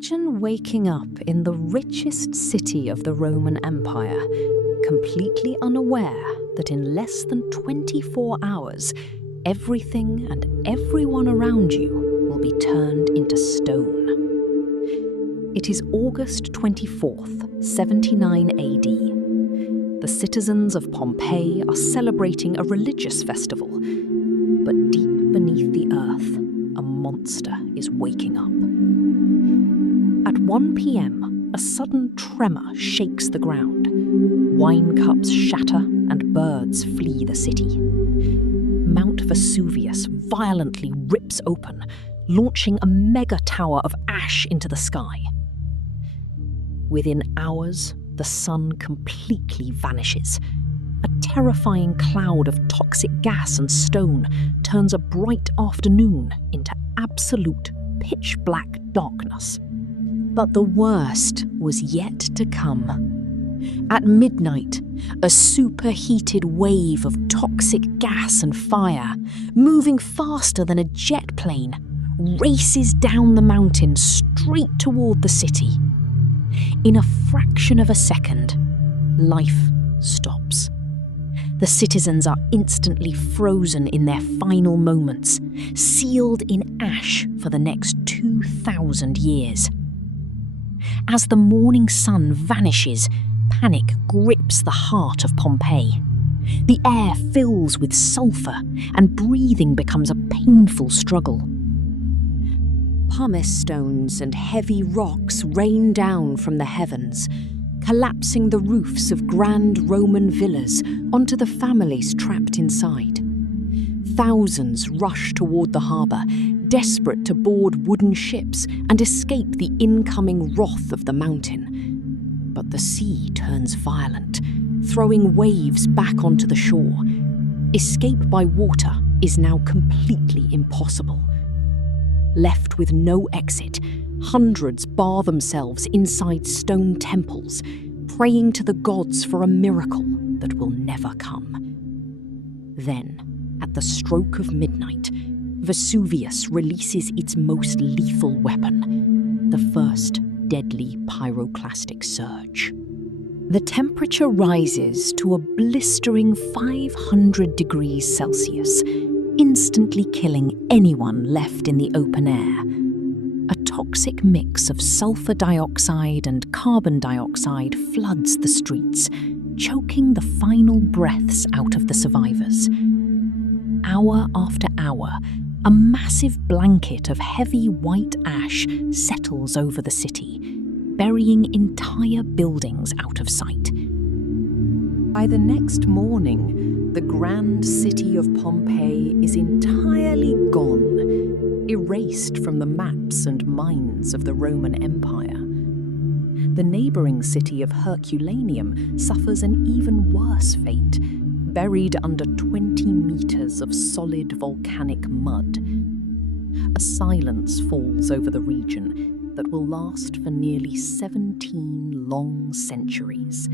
Imagine waking up in the richest city of the Roman Empire, completely unaware that in less than 24 hours, everything and everyone around you will be turned into stone. It is August 24th, 79 AD. The citizens of Pompeii are celebrating a religious festival, but deep beneath the earth, a monster is waking up. At 1 p.m, a sudden tremor shakes the ground. Wine cups shatter and birds flee the city. Mount Vesuvius violently rips open, launching a mega tower of ash into the sky. Within hours, the sun completely vanishes. A terrifying cloud of toxic gas and stone turns a bright afternoon into absolute pitch-black darkness. But the worst was yet to come. At midnight, a superheated wave of toxic gas and fire, moving faster than a jet plane, races down the mountain straight toward the city. In a fraction of a second, life stops. The citizens are instantly frozen in their final moments, sealed in ash for the next 2,000 years. As the morning sun vanishes, panic grips the heart of Pompeii. The air fills with sulfur, and breathing becomes a painful struggle. Pumice stones and heavy rocks rain down from the heavens, collapsing the roofs of grand Roman villas onto the families trapped inside. Thousands rush toward the harbour, desperate to board wooden ships and escape the incoming wrath of the mountain. But the sea turns violent, throwing waves back onto the shore. Escape by water is now completely impossible. Left with no exit, hundreds bar themselves inside stone temples, praying to the gods for a miracle that will never come. Then, at the stroke of midnight, Vesuvius releases its most lethal weapon, the first deadly pyroclastic surge. The temperature rises to a blistering 500 degrees Celsius, instantly killing anyone left in the open air. A toxic mix of sulfur dioxide and carbon dioxide floods the streets, choking the final breaths out of the survivors. Hour after hour, a massive blanket of heavy white ash settles over the city, burying entire buildings out of sight. By the next morning, the grand city of Pompeii is entirely gone, erased from the maps and minds of the Roman Empire. The neighbouring city of Herculaneum suffers an even worse fate, buried under 20 metres of solid volcanic mud. A silence falls over the region that will last for nearly 17 long centuries.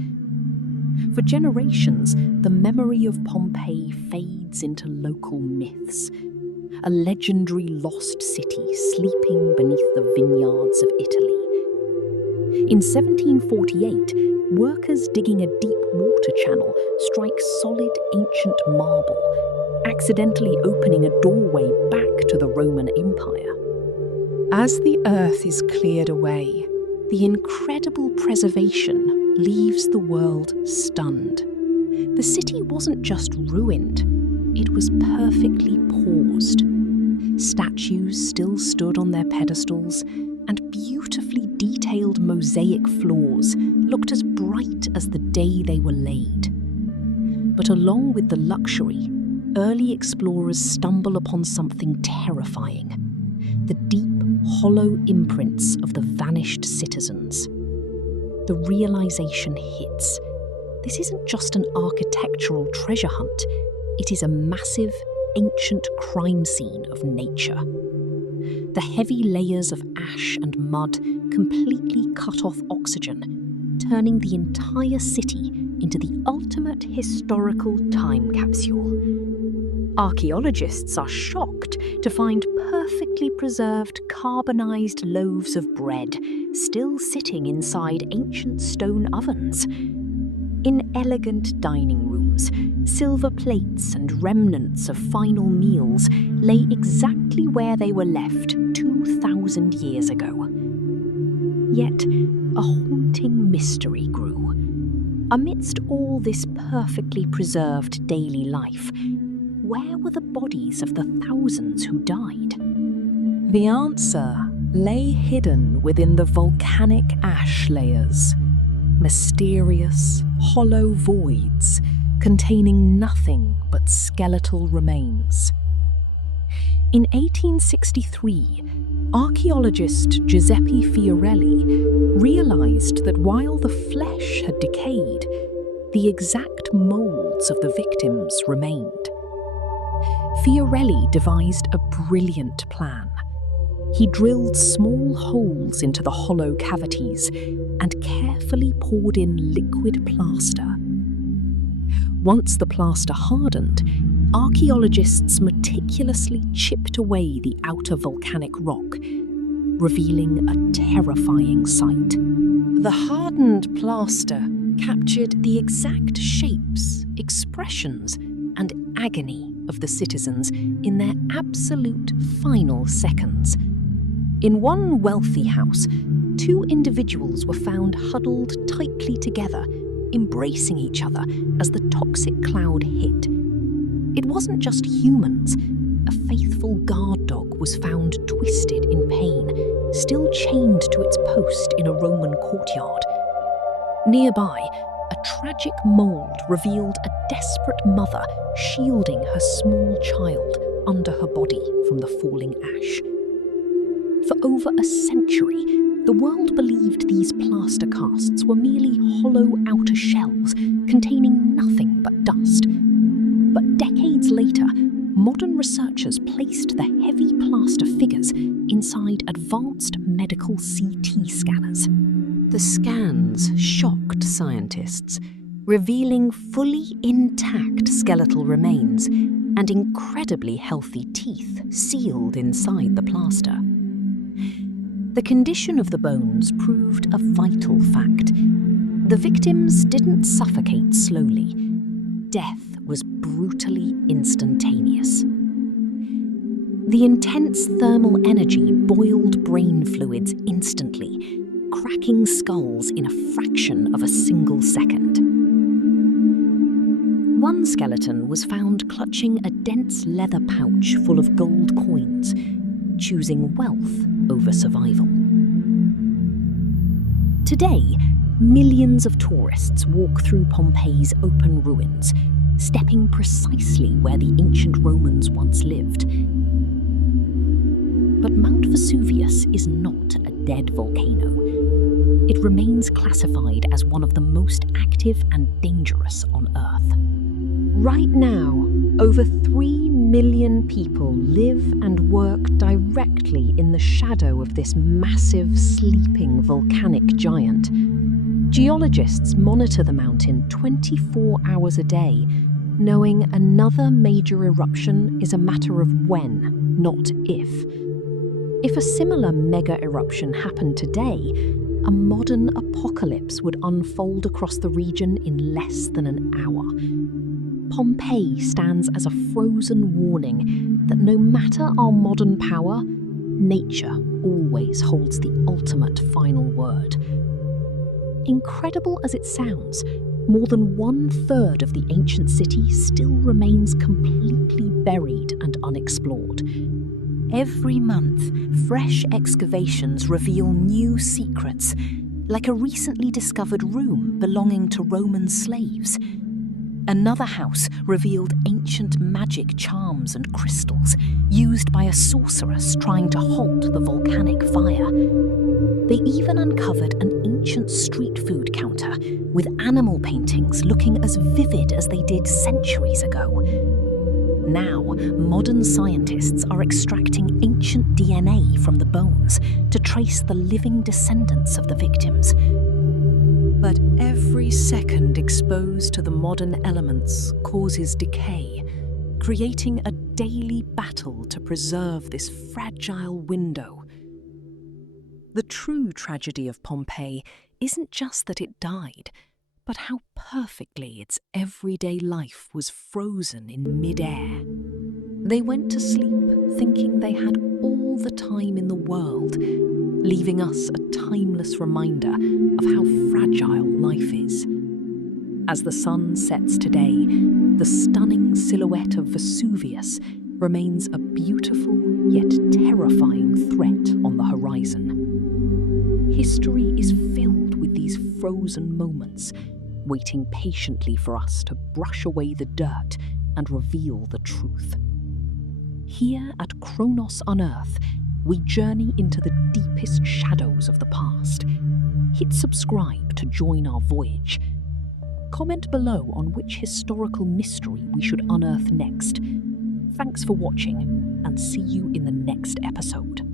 For generations, the memory of Pompeii fades into local myths, a legendary lost city sleeping beneath the vineyards of Italy. In 1748, workers digging a deep water channel strike solid ancient marble, accidentally opening a doorway back to the Roman Empire. As the earth is cleared away, the incredible preservation leaves the world stunned. The city wasn't just ruined, it was perfectly paused. Statues still stood on their pedestals, and beautifully detailed mosaic floors looked as bright as the day they were laid. But along with the luxury, early explorers stumble upon something terrifying: the deep, hollow imprints of the vanished citizens. The realization hits. This isn't just an architectural treasure hunt, it is a massive, ancient crime scene of nature. The heavy layers of ash and mud completely cut off oxygen, turning the entire city into the ultimate historical time capsule. Archaeologists are shocked to find perfectly preserved carbonized loaves of bread still sitting inside ancient stone ovens. In elegant dining rooms, silver plates and remnants of final meals lay exactly where they were left 2,000 years ago. Yet, a haunting mystery grew. Amidst all this perfectly preserved daily life, where were the bodies of the thousands who died? The answer lay hidden within the volcanic ash layers, mysterious, hollow voids containing nothing but skeletal remains. In 1863, archaeologist Giuseppe Fiorelli realized that while the flesh had decayed, the exact molds of the victims remained. Fiorelli devised a brilliant plan. He drilled small holes into the hollow cavities and carefully poured in liquid plaster. Once the plaster hardened, archaeologists meticulously chipped away the outer volcanic rock, revealing a terrifying sight. The hardened plaster captured the exact shapes, expressions, and agony of the citizens in their absolute final seconds. In one wealthy house, two individuals were found huddled tightly together, embracing each other as the toxic cloud hit. It wasn't just humans. A faithful guard dog was found twisted in pain, still chained to its post in a Roman courtyard. Nearby, a tragic mold revealed a desperate mother shielding her small child under her body from the falling ash. For over a century, the world believed these plaster casts were merely hollow outer shells containing nothing but dust. But decades later, modern researchers placed the heavy plaster figures inside advanced medical CT scanners. The scans shocked scientists, revealing fully intact skeletal remains and incredibly healthy teeth sealed inside the plaster. The condition of the bones proved a vital fact. The victims didn't suffocate slowly. Death was brutally instantaneous. The intense thermal energy boiled brain fluids instantly, cracking skulls in a fraction of a single second. One skeleton was found clutching a dense leather pouch full of gold coins, choosing wealth over survival. Today, millions of tourists walk through Pompeii's open ruins, stepping precisely where the ancient Romans once lived. But Mount Vesuvius is not a dead volcano. It remains classified as one of the most active and dangerous on Earth. Right now, over 3 million people live and work directly in the shadow of this massive, sleeping volcanic giant. Geologists monitor the mountain 24 hours a day, knowing another major eruption is a matter of when, not if. If a similar mega eruption happened today, a modern apocalypse would unfold across the region in less than an hour. Pompeii stands as a frozen warning that no matter our modern power, nature always holds the ultimate final word. Incredible as it sounds, more than 1/3 of the ancient city still remains completely buried and unexplored. Every month, fresh excavations reveal new secrets, like a recently discovered room belonging to Roman slaves. Another house revealed ancient magic charms and crystals used by a sorceress trying to halt the volcanic fire. They even uncovered an ancient street food counter with animal paintings looking as vivid as they did centuries ago. Now, modern scientists are extracting ancient DNA from the bones to trace the living descendants of the victims. But every second exposed to the modern elements causes decay, creating a daily battle to preserve this fragile window. The true tragedy of Pompeii isn't just that it died, but how perfectly its everyday life was frozen in mid-air. They went to sleep thinking they had all the time in the world, leaving us a timeless reminder of how fragile life is. As the sun sets today, the stunning silhouette of Vesuvius remains a beautiful yet terrifying threat on the horizon. History is filled with these frozen moments, waiting patiently for us to brush away the dirt and reveal the truth. Here at Chronos Unearth, we journey into the deepest shadows of the past. Hit subscribe to join our voyage. Comment below on which historical mystery we should unearth next. Thanks for watching, and see you in the next episode.